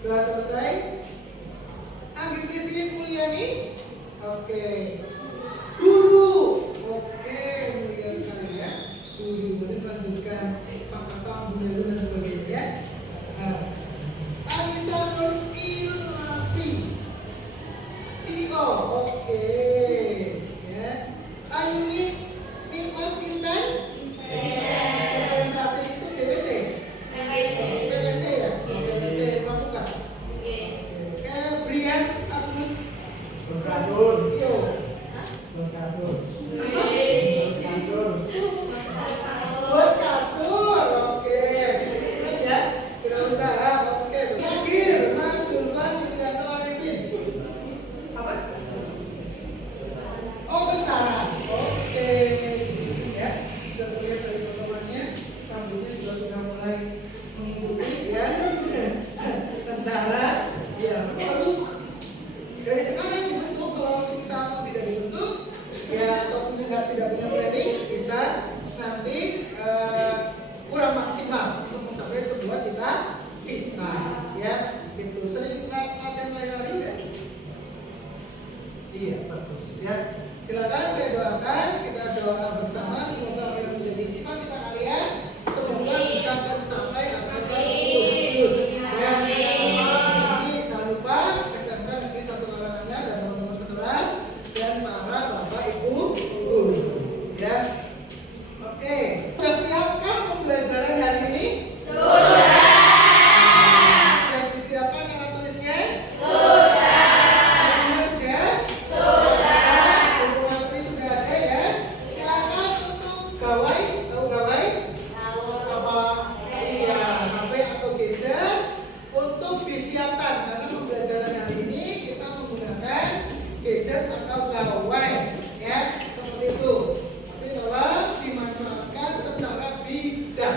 Udah selesai? Nutrisi kuliah nih? Oke. Guru. Oke, mulia sekali ya. Guru, boleh melanjutkan pak-pak, bunda dan sebagainya. Anisanur Ilrafi, CEO. Oke. Ya. Ayuni Nikmas Intan. Organisasi itu DPC. DPC ya. DPC Pramuka. Brian Agus Bos Kasur. Iyo. Bos Kasur. Bos kasur. Oke, bisnis aja. Wirausaha. Oke. Terakhir, Mas Sultan Yulianto Arifin. Apa? Oh, tentara. Oke, di sini ya. Sudah terlihat dari potongannya, rambutnya juga sudah mulai mengikuti ya. Tentara. Ya, harus dari sekarang dibentuk. Kalau misalnya tidak dibentuk ya, ataupun tidak punya planning, bisa nanti kurang maksimal untuk mencapai sebuah cita-cita ya, gitu. Sering latihan lari ya. Iya, bagus ya. Silakan saya doakan, kita doa bersama, semoga apa yang menjadi cita-cita kalian semoga bisa tercapai atau terwujud ya. Jangan lupa SMK Negeri 1 Karanganyar dan teman-teman sekelas dan para bapak ibu guru ya. Oke, sudah siapkah pembelajaran hari ini? Sudah disiapkan alat tulisnya? Bukunya sudah? Buku materi sudah ada ya. Silakan untuk gawai, tahu gawai? Apa? Iya, HP atau gadget untuk disiapkan, karena pembelajaran hari ini kita menggunakan gadget atau gawai ya, seperti itu. Tapi tolong dimanfaatkan secara bijak.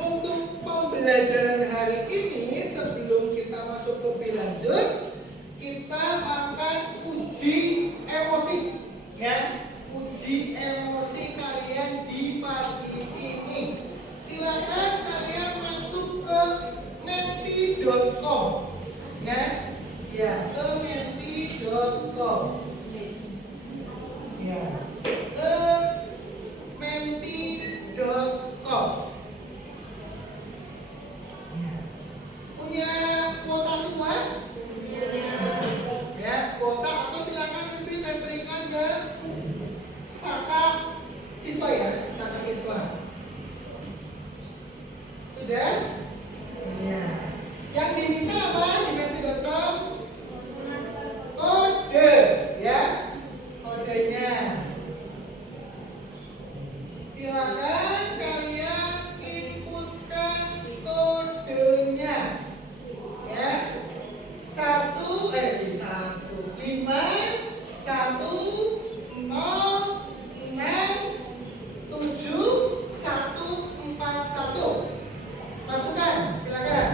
Untuk pembelajaran hari ini, sebelum kita masuk lebih lanjut, kita akan uji emosi ya, uji emosi kalian di pagi ini. Silakan kalian masuk ke menti.com ya, ya, ke menti.com ya, ke menti.com ya. Punya kuota semua? Ya, kuota, atau silakan memberikan ke Saka siswa ya, Saka siswa. Sudah? Ya. Yang diminta apa di menti.com? Kode ya, kodenya. Silakan kalian inputkan kodenya ya. 151067141. Masukkan, silakan.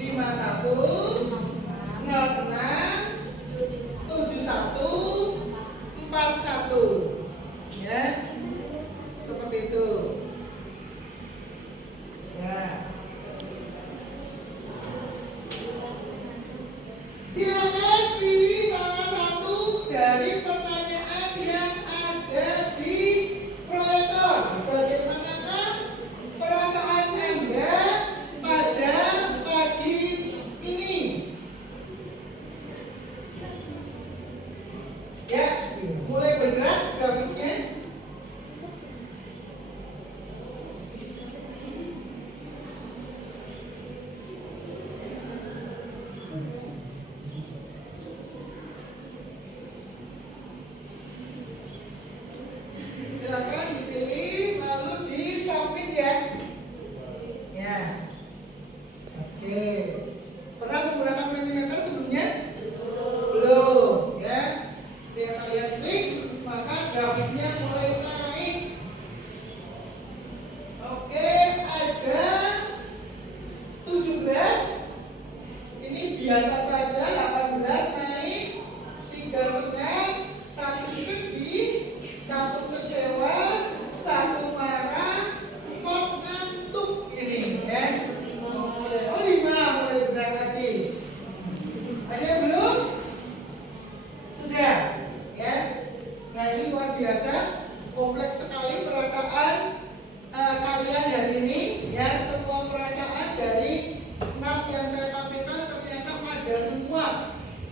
51067141 ya, seperti itu ya. Silakan pilih salah satu dari pertanyaan yang ada di proyektor. Bagaimanakah perasaan Anda pada pagi ini?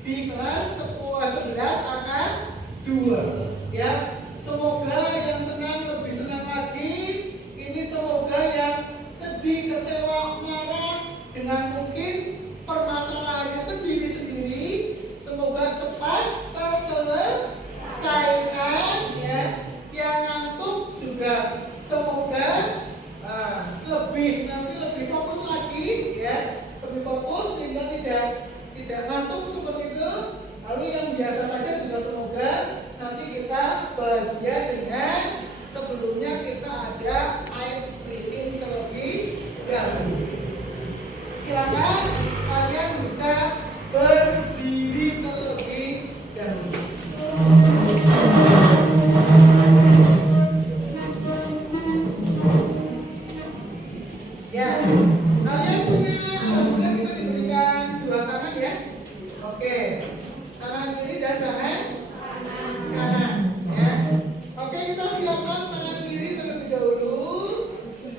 di kelas 11 angka 2 ya. Semoga yang senang lebih senang lagi. Ini semoga yang sedih, kecewa, marah dengan mungkin permasalahannya sendiri-sendiri, semoga cepat terselesaikan ya. Yang ngantuk juga semoga nanti lebih fokus lagi ya, lebih fokus sehingga tidak ngantuk seperti itu. Lalu yang biasa saja juga semoga nanti kita bahagia dengan sebelumnya kita ada ice cream terlebih dahulu. Silakan kalian bisa berdiri terlebih dahulu. Ya, kalian punya alhamdulillah kita diberikan 2 tangan ya. Oke, tangan kiri dan tangan kanan ya. Oke, kita siapkan tangan kiri terlebih dahulu.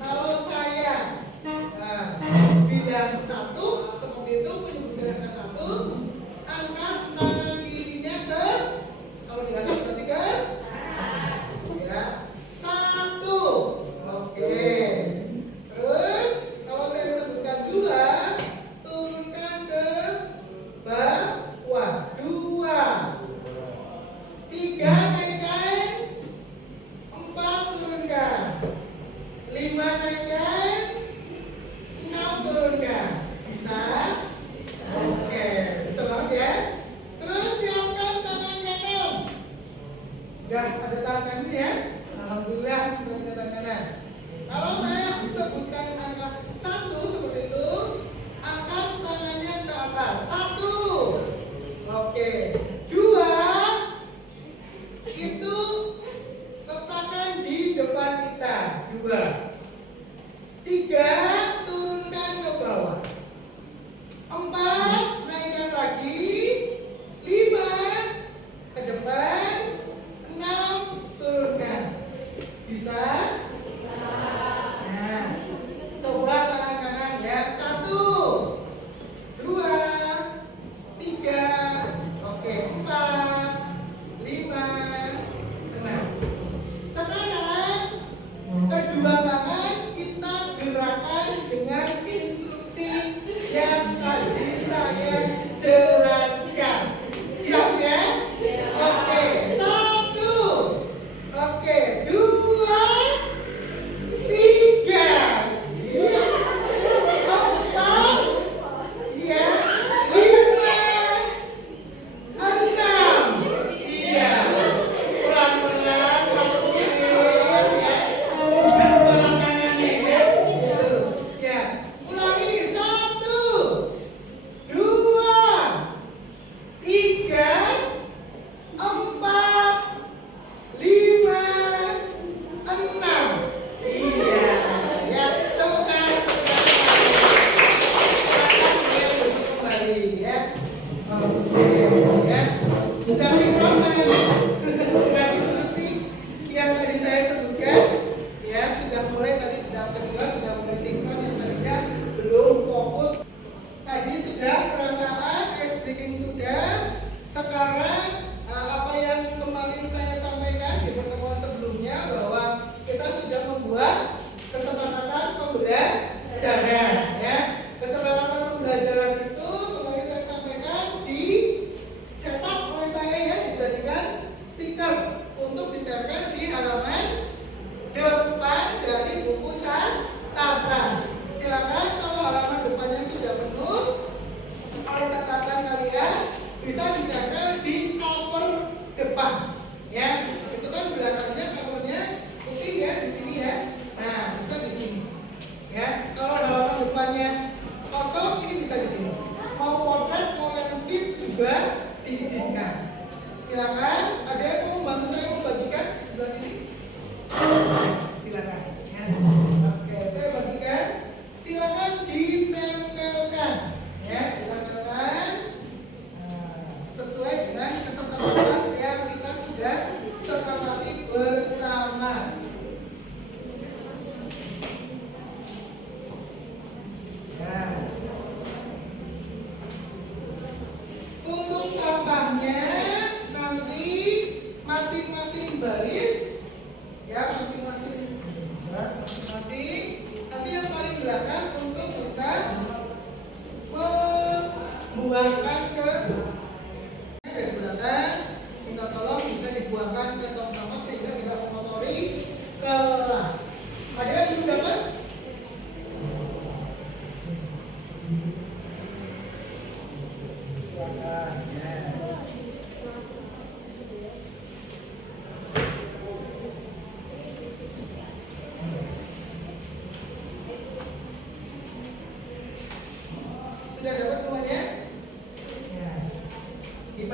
Kalau saya bidang 1 seperti itu, menyebutkan angka 1, angkat tangan kirinya ke, kalau diangkat berarti ke atas ya. 1. Oke. Terus kalau saya sebutkan 2, turunkan ke bawah. 2. 3 naikkan. 4 turunkan. 5 naikkan. 6 turunkan. Bisa? Oke, bisa banget ya. Terus siapkan tangan kanan. Udah ada tangan kanan ya? Alhamdulillah kita punya tangan kanan. Kalau saya sebutkan angka 1 seperti itu, angkat tangannya ke atas. 1. Oke. 2 itu letakkan di depan kita. 2. 3 turunkan ke bawah. 4 naikkan lagi. 5 ke depan. 6 turunkan. Bisa? Nah, coba tangan kanan ya. 1, 2, 3, oke, 4, 5, 6. Sekarang kedua tangan kita gerakan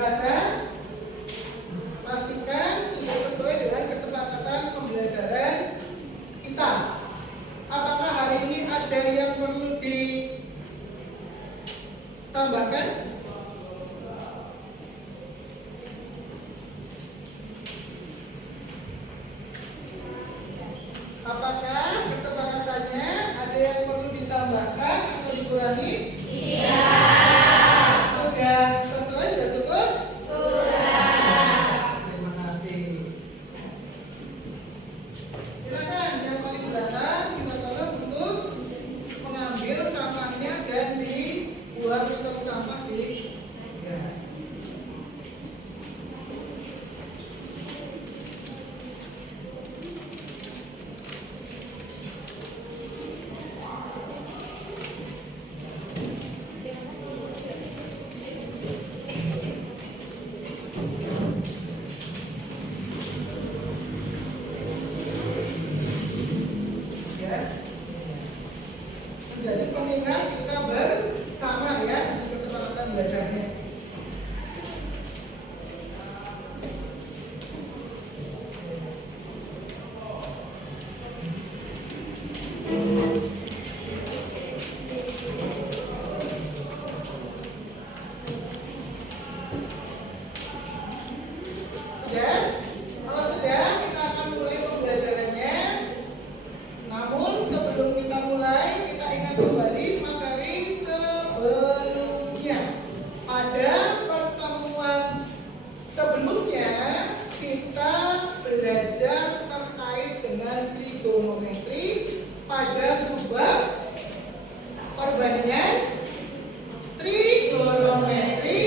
Baca. Pastikan sudah sesuai dengan kesepakatan pembelajaran kita. Apakah hari ini ada yang perlu ditambahkan? Apakah kesepakatannya ada yang perlu ditambahkan atau dikurangi? Tidak. Sudah sesuai, sudah cukup? Sudah. Terima kasih. Silakan yang paling belakang kita tolong untuk mengambil sampahnya dan dibuang ke tong sampah di ya. Menjadi pengingat kita bersama ya untuk kesepakatan belajarnya. Sudah? Kalau sudah, kita akan mulai pembelajarannya. Namun sebelum kita mulai, kita ingat kembali materi sebelumnya. Pada pertemuan sebelumnya, kita belajar terkait dengan trigonometri pada subbab perbandingan trigonometri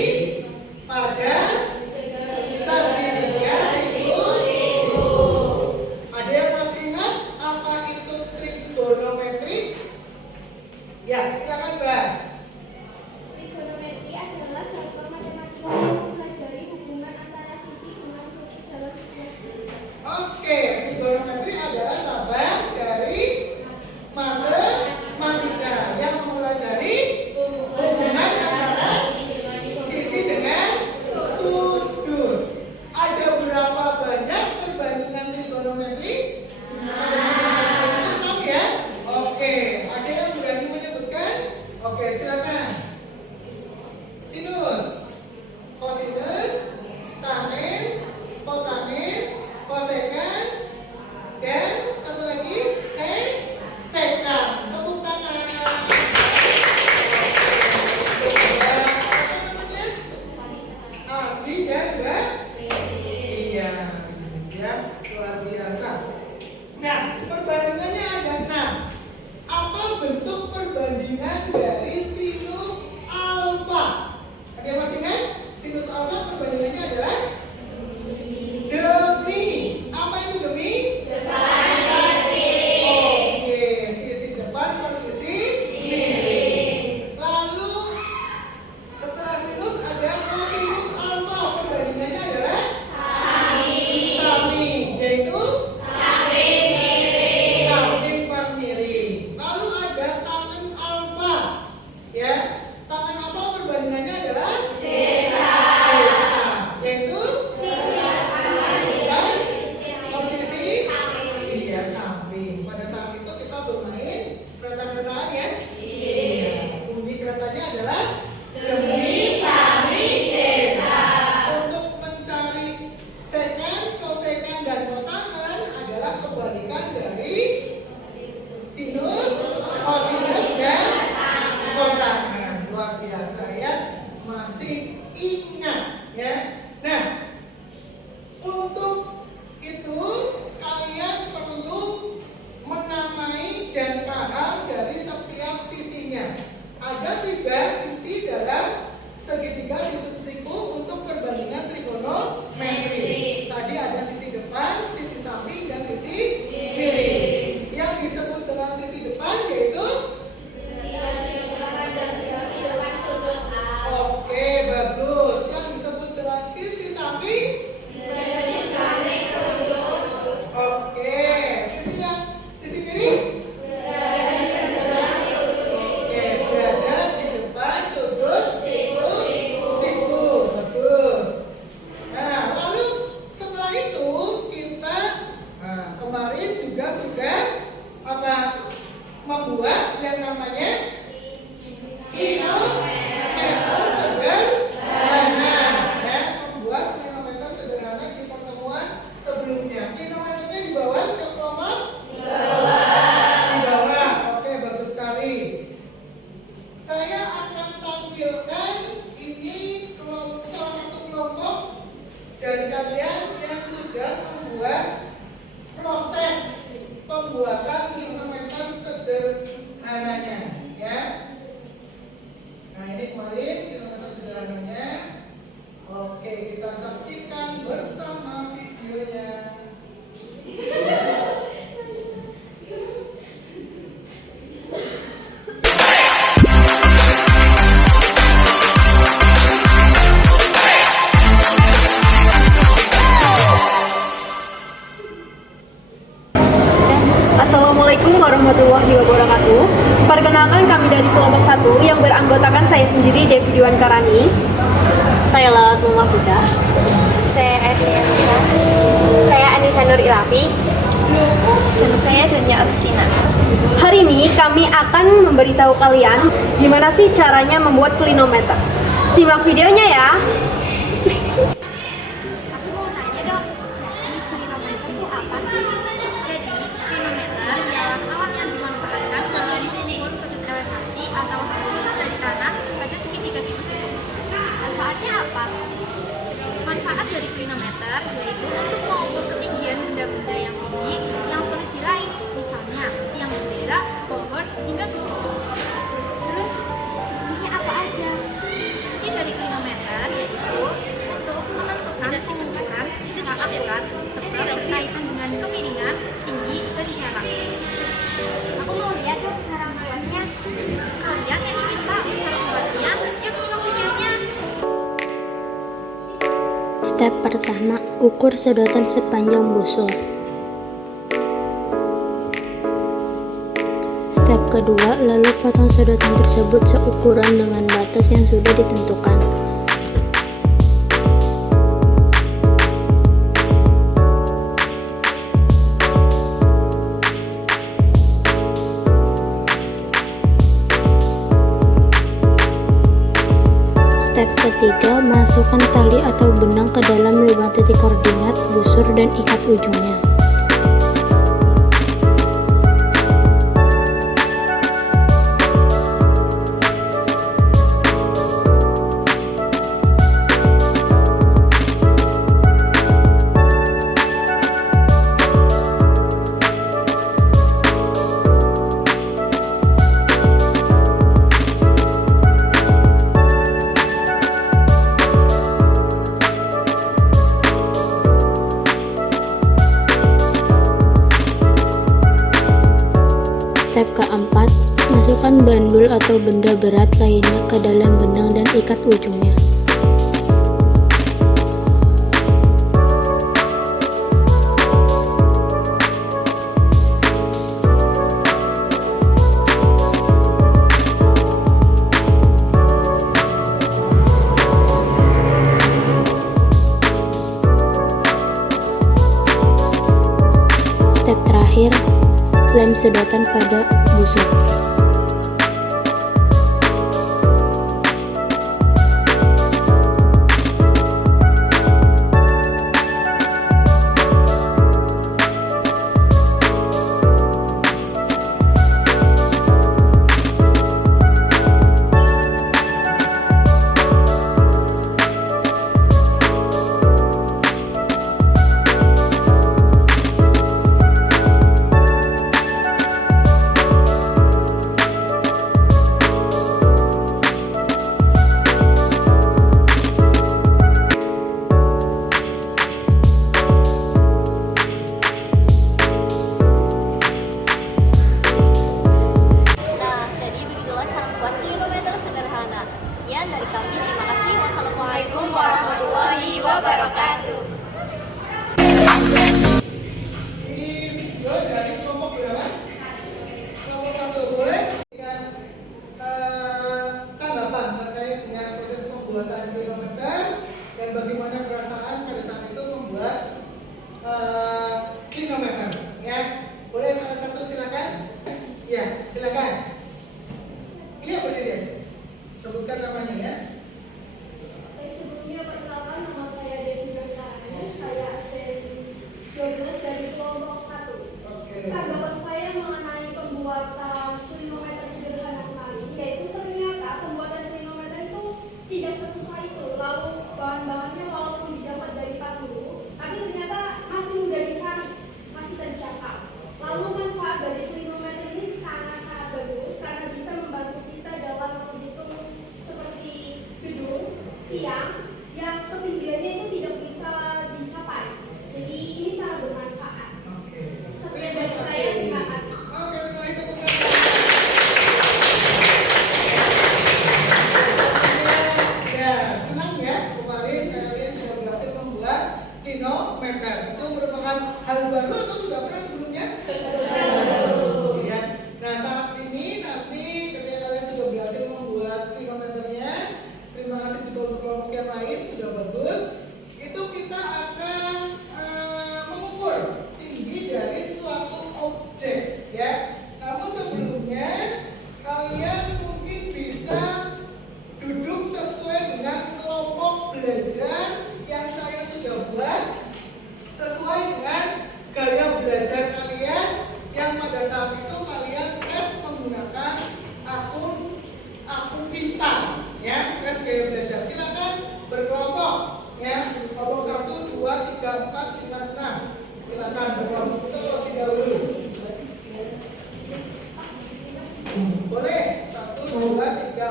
pada segitiga sinusus. Ada yang masih ingat apa itu trigonometri? Ya, silakan Mbak. Trigonometri adalah cabang matematika yang mempelajari hubungan antara sisi dengan sudut dalam sebuah segitiga. Oke, trigonometri adalah cabang dari matematika yang mempelajari hubungan antara sisi dengan sudut. Ada berapa banyak perbandingan trigonometri? Ada 6 ya? Oke, ada yang berani menyebutkan? Oke, silakan. Sinus, kosinus, tangen, kotangen, kosekan, dan satu lagi sekan. Tepuk tangan. Apa namanya? Asli dan enggak? Iya, ya, luar biasa. Nah, perbandingannya ada 6. Apa bentuk perbandingan dari sinus alfa? Ada yang masih ingat? Sinus alfa perbandingannya adalah demi. Apa itu demi? Oke, sisi depan per sisi miring. Lalu setelah sinus ada kosinus alfa, perbandingannya adalah sami, yaitu samping per miring. Lalu ada tangen alfa, ya. Tangen alfa perbandingannya adalah desa, yaitu posisi iya samping. Pada saat itu kita bermain kereta-keretaan ya. Iya. Bunyi keretanya adalah demi samping desa. Untuk mencari sekan, kosekan, dan kotangen adalah kebalikan dari sinus, kosinus, dan kotangen. Luar biasa ya. Masih ingat ya. Nah, untuk itu kalian perlu menamai dan paham dari setiap sisinya. Ada 3 sisi dalam segitiga siku untuk perbandingan trigonometri. Tadi ada sisi depan, sisi samping, dan sisi miring. Yang disebut dengan sisi depan yaitu oke, bagus. Yang disebut dengan sisi samping oke. Sisi miring oke, berada di depan membuat yang namanya kilometer sederhana, ya, membuat kilometer sederhana di pertemuan sebelumnya. Kilometernya di bawah setiap kelompok? Di bawah. Oke, bagus sekali. Saya akan tampilkan ini salah satu kelompok dari kalian yang sudah membuat proses pembuatan kilometer sederhananya, ya. Nah, ini kemarin kilometer sederhananya. Oke, kita saksikan bersama videonya. Assalamualaikum warahmatullahi wabarakatuh. Perkenalkan, kami dari kelompok 1 yang beranggotakan saya sendiri, Devi Diwan Karani. Saya Lalat Mumafuda. Saya Edrianisa. Saya Anissa Nur Ilafi. Dan saya Dania Agustina. Hari ini kami akan memberitahu kalian gimana sih caranya membuat klinometer. Simak videonya ya. Aku mau nanya dong, jadi klinometer itu apa sih? Jadi, klinometer ialah alat yang dimanfaatkan dalam mengukur suatu elevasi atau suhu dari tanah pada segitiga siku suhu. Manfaatnya apa? Manfaat dari klinometer yaitu untuk mengukur ketinggian benda-benda yang tinggi yang sulit diraih, misalnya tiang bendera, pohon, hingga gunung. Terus, fungsinya apa aja? Fungsi dari klinometer yaitu untuk menentukan ukuran secara akurat serta berkaitan dengan kemiringan, tinggi, dan jarak. Aku mau lihat dong cara membuatnya. Kalian yang ingin tahu cara membuatnya, yuk simak videonya. Step pertama, ukur sedotan sepanjang busur. Step kedua, lalu potong sedotan tersebut seukuran dengan batas yang sudah ditentukan. Step ketiga, masukkan tali atau benang ke dalam lubang titik koordinat busur dan ikat ujungnya. Step keempat, masukkan bandul atau benda berat lainnya ke dalam benang dan ikat ujungnya. Step terakhir, lem sedotan pada busur.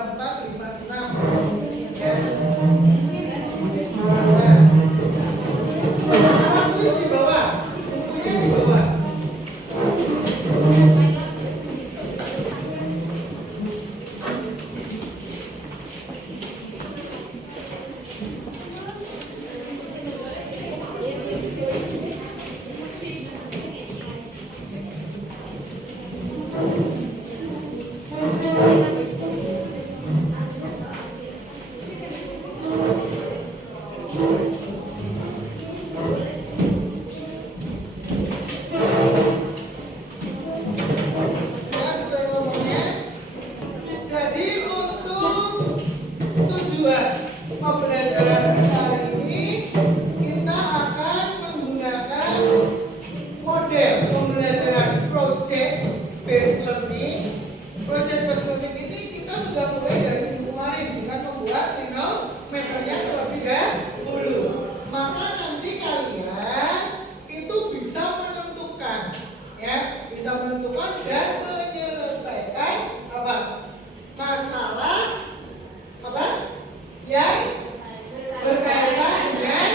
4, 5, 6. Ya. Nah, tulis di bawah. Bukunya di bawah. Sesuai ngomongnya. Jadi untuk tujuan pembelajaran kita hari ini, kita akan menggunakan model pembelajaran project based learning. Project based learning ini kita sudah mulai dari minggu kemarin dengan membuat manometernya terlebih dahulu. Maka nanti kalian itu bisa menentukan, ya, bisa menentukan dan menyelesaikan apa? Masalah apa? Yang berkaitan dengan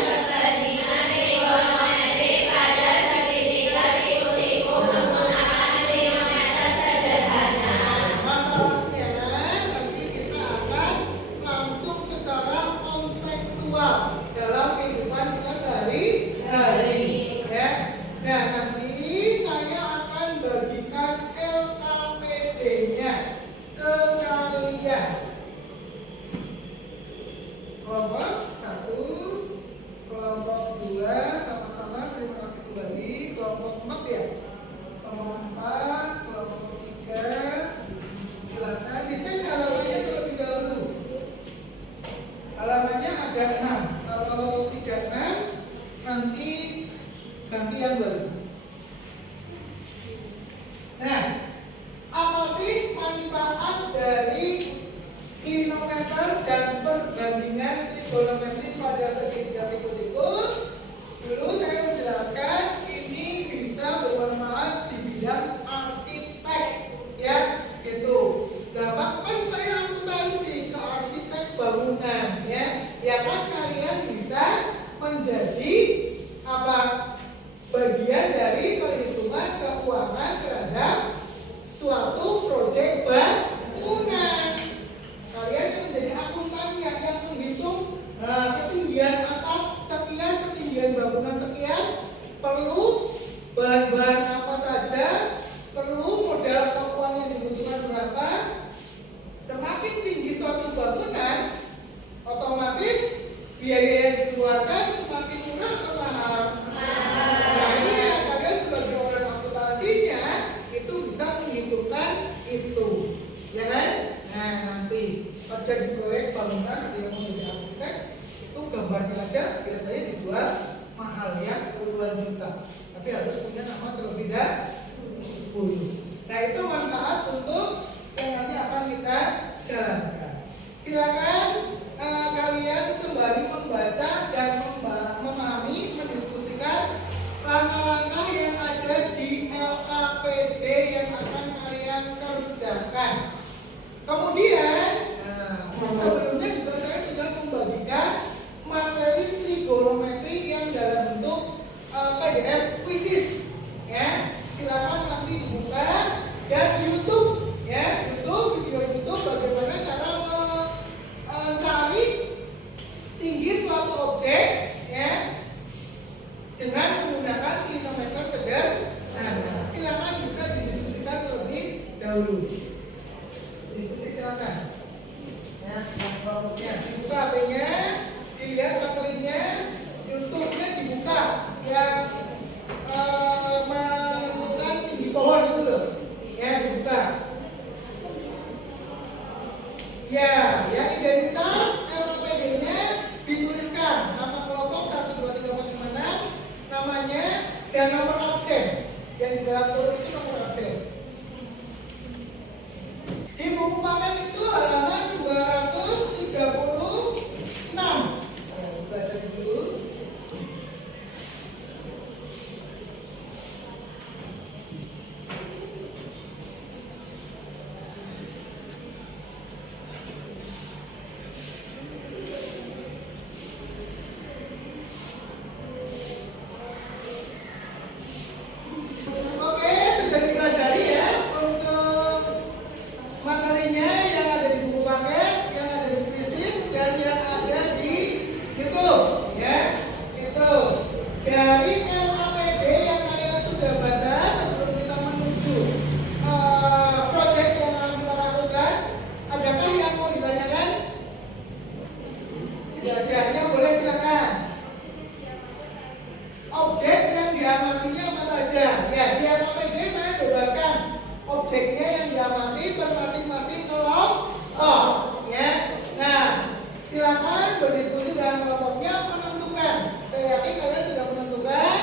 masalahnya. Nanti kita akan langsung secara konseptual dalam kehidupan kita sehari-hari, ya. Nah, nanti saya akan bagikan LKPD-nya ke kalian. Kelompok 1, kelompok 2 sama-sama terima kasih kembali. Kelompok 4 ya. Kelompok 4, kelompok 3. Silakan dicek halamannya terlebih dahulu. Halamannya ada 6. Kalau tidak 6, nanti ganti yang baru. Nah, apa sih manfaat dari klinometer dan perbandingan trigonometri pada segitiga siku-siku? Dulu saya menjelaskan ini bisa bermanfaat di bidang arsitek, ya, gitu. Gampang saya akuntansi ke arsitek bangunan, ya. Ya kan kalian bisa menjadi apa? Bagian dari perhitungan keuangan terhadap suatu proyek bangunan. Kalian yang menjadi akuntannya yang menghitung ketinggian atap sekian, ketinggian bangunan sekian, perlu bahan-bahan apa saja, perlu modal atau uang yang dibutuhkan berapa. Semakin tinggi suatu bangunan, otomatis biaya yang dikeluarkan semakin murah atau mahal? Nah, iya, kalian sebagai orang akuntansinya itu bisa menghitungkan itu, ya kan? Nah, nanti pada di proyek bangunan ada yang mau jadi arsitek, itu gambarnya aja biasanya dijual mahal, ya, puluhan juta. Tapi harus punya nama terlebih dahulu. Nah, itu manfaat untuk yang nanti akan kita jalankan. Silakan kalian sembari membaca dan memahami, mendiskusikan langkah-langkah yang ada di LKPD yang akan kalian kerjakan. Kemudian, sebelumnya juga saya sudah membagikan materi trigonometri yang dalam bentuk PDF quizzes, ya. Silakan nanti dibuka dan YouTube, ya, video YouTube bagaimana cara mencari tinggi suatu objek, ya, dengan menggunakan klinometer sederhana. Silakan bisa didiskusikan terlebih dahulu. Diskusi silakan. Ya, kelompoknya dibuka HP-nya, dilihat materinya, YouTube-nya dibuka, yang menentukan tinggi pohon itu loh, ya, dibuka. Ya, yang identitas LKPD-nya dituliskan nama kelompok 1, 2, 3, 4, 5, 6, namanya dan nomor absen. Yang di dalam turun itu nomor absen. Di buku paket itu halaman 236. Baca dulu. diamati per masing-masing kelompok, ya. Nah, silakan berdiskusi dengan kelompoknya, menentukan. Saya yakin kalian sudah menentukan.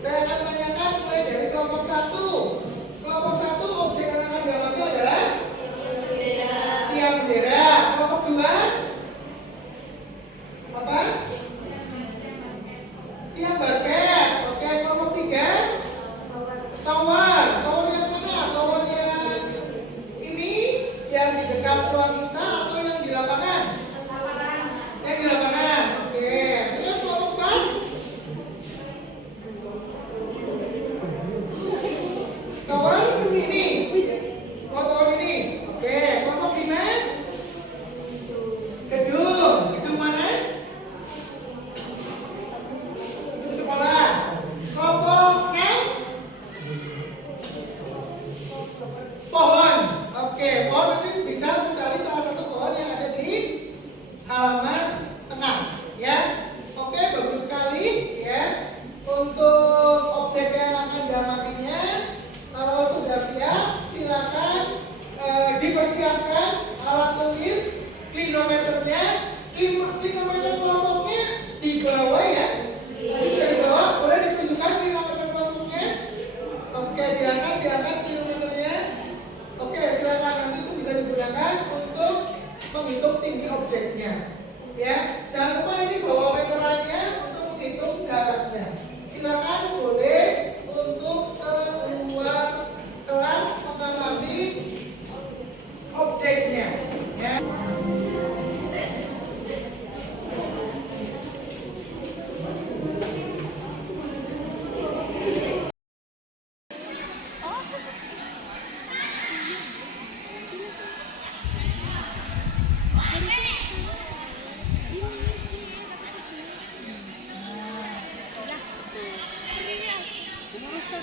Saya akan tanyakan mulai dari kelompok 1. Kelompok 1 objek yang akan diamati adalah tiang bendera. Kelompok 2 apa? Tiang basket. Oke, kelompok 3 tower. Tower yang mana? Tower yang ini, yang di dekat ruang kita atau yang di lapangan? Yang di lapangan. Oke. Terus kelompok 4 tower ini. Oh, tower ini. Oke. Kelompok 5 gedung. Gedung mana? Gedung sekolah. Kelompok 6 pohon. Oke, pohon nanti bisa mencari salah satu pohon yang ada di halaman tengah, ya. Oke, bagus sekali, ya. Untuk objek yang akan diamatinya, kalau sudah siap, silakan dipersiapkan alat tulis, klinometernya, klinometer kelompoknya dibawa, ya. Tadi sudah dibawa, boleh ditunjukkan klinometer kelompoknya. Oke, diangkat kilometernya. Oke, silakan, nanti itu bisa digunakan untuk menghitung tinggi objeknya. Ya, jangan lupa ini bawa meterannya untuk menghitung jaraknya. Silakan boleh untuk keluar kelas mengamati objeknya. Ya. Luruskan.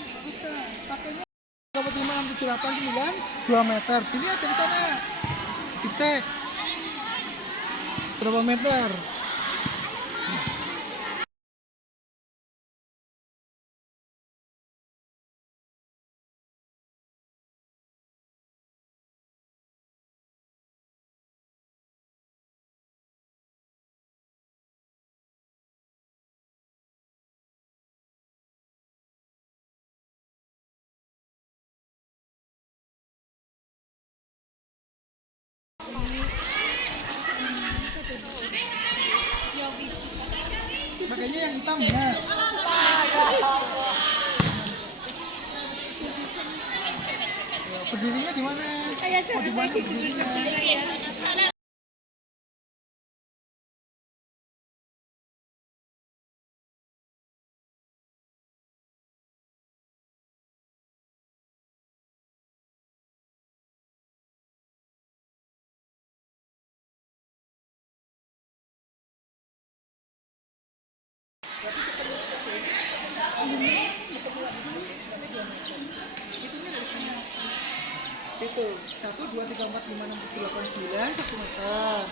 Pakainya 5, 6, 7, 8, 9, 2 meter. Dilihat dari sana. Dicek. Berapa meter? Pakainya yang hitam ya. Berdirinya di mana? Mau di mana berdirinya? Itu 1, 2, 3, 4, 5, 6, 7, 8, 9, 1 meter.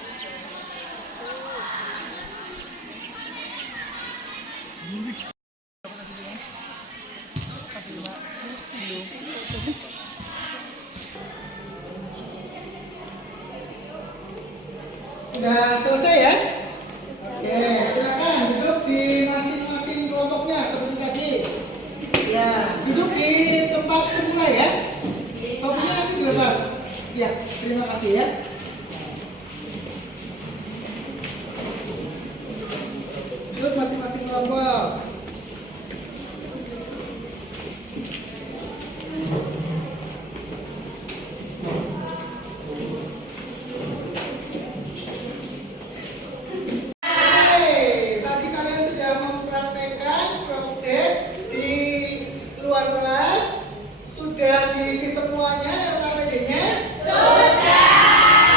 Sudah selesai, ya? Oke, silakan duduk di masing-masing kelompoknya seperti tadi. Ya, duduk di tempat semula, ya. Topinya nanti dilepas. Ya, terima kasih, ya. Duduk masing-masing kelompok. Tadi kalian sudah mempraktekkan project di luar kelas. Sudah diisi semuanya LKPD-nya? Sudah.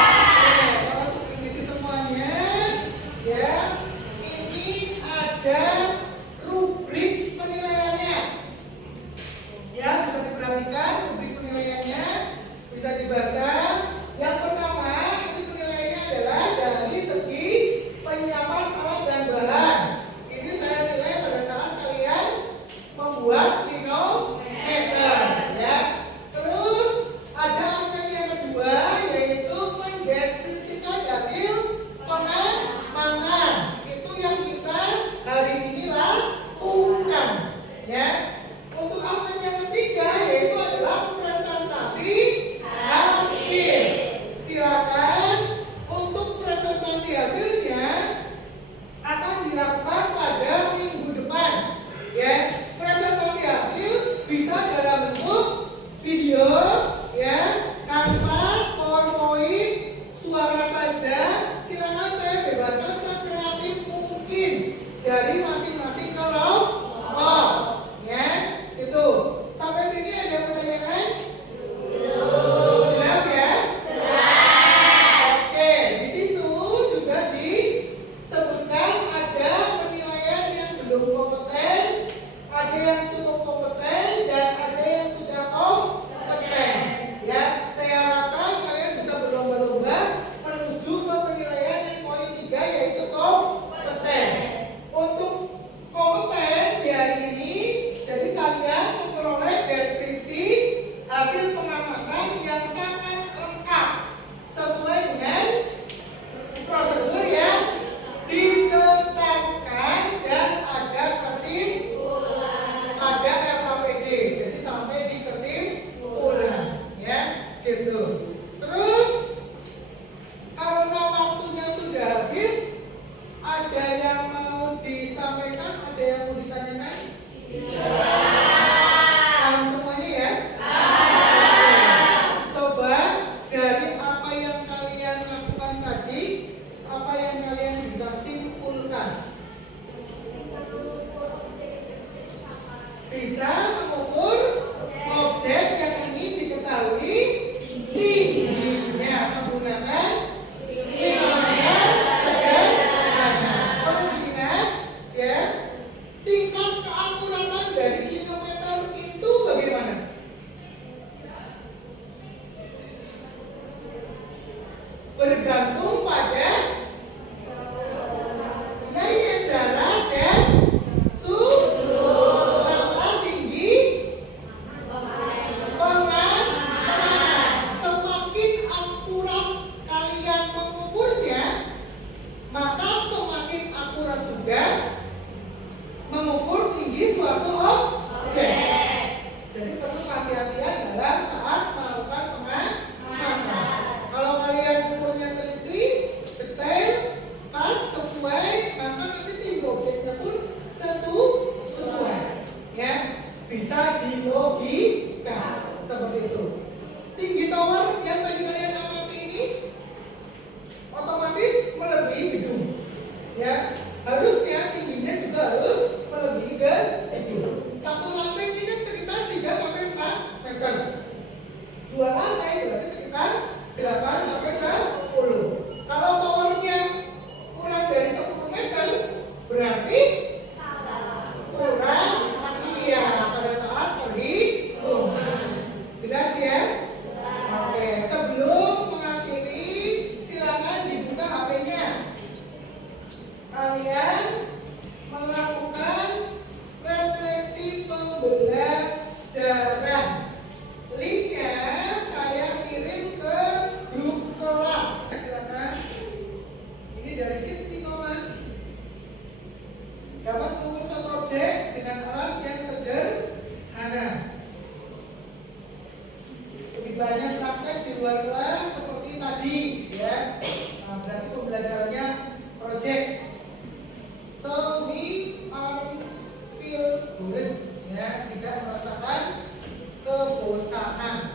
itu. Terus karena waktunya sudah habis, ada yang mau disampaikan, ada yang mau ditanyakan? Paham semuanya ya? Coba dari apa yang kalian lakukan tadi, apa yang kalian bisa simpulkan? Bisa mengukur objek yang ingin diketahui tingginya menggunakan manometer sederhana. Perlu diingat ya, tingkat keakuratan dari manometer itu bagaimana? Bergantung pada jarak dan suhu serta tinggi pengaman. Semakin akurat kalian mengukurnya, maka semakin akurat juga mengukur tinggi suatu objek. Jadi perlu hati-hatian dalam saat melakukan pengamatan. Kalau kalian ukurnya teliti, detail, pas, sesuai, maka nanti tinggi objeknya pun sesuai. Ya, bisa dilogika seperti itu. Tinggi tower yang tadi kalian amati ini otomatis melebihi gedung. Ya, harusnya tingginya juga harus melebihi gedung. Satu lantai ini kan sekitar 3 sampai 4 meter. 2 lantai berarti sekitar 8 sampai 10. Kalau towernya kurang dari 10 meter, berarti kurang pada saat perhitungan. Jelas ya? Oke, sebelum mengakhiri silakan dibuka HP-nya. Kalian melakukan refleksi pembelajaran. Linknya saya kirim ke grup kelas. Silakan. Ini dari Istiqomah. Dapat mengukur satu objek dengan alat yang sederhana. Lebih banyak praktek di luar kelas seperti tadi, ya. Nah, berarti pembelajarannya project. So we feel bored, ya, tidak merasakan kebosanan.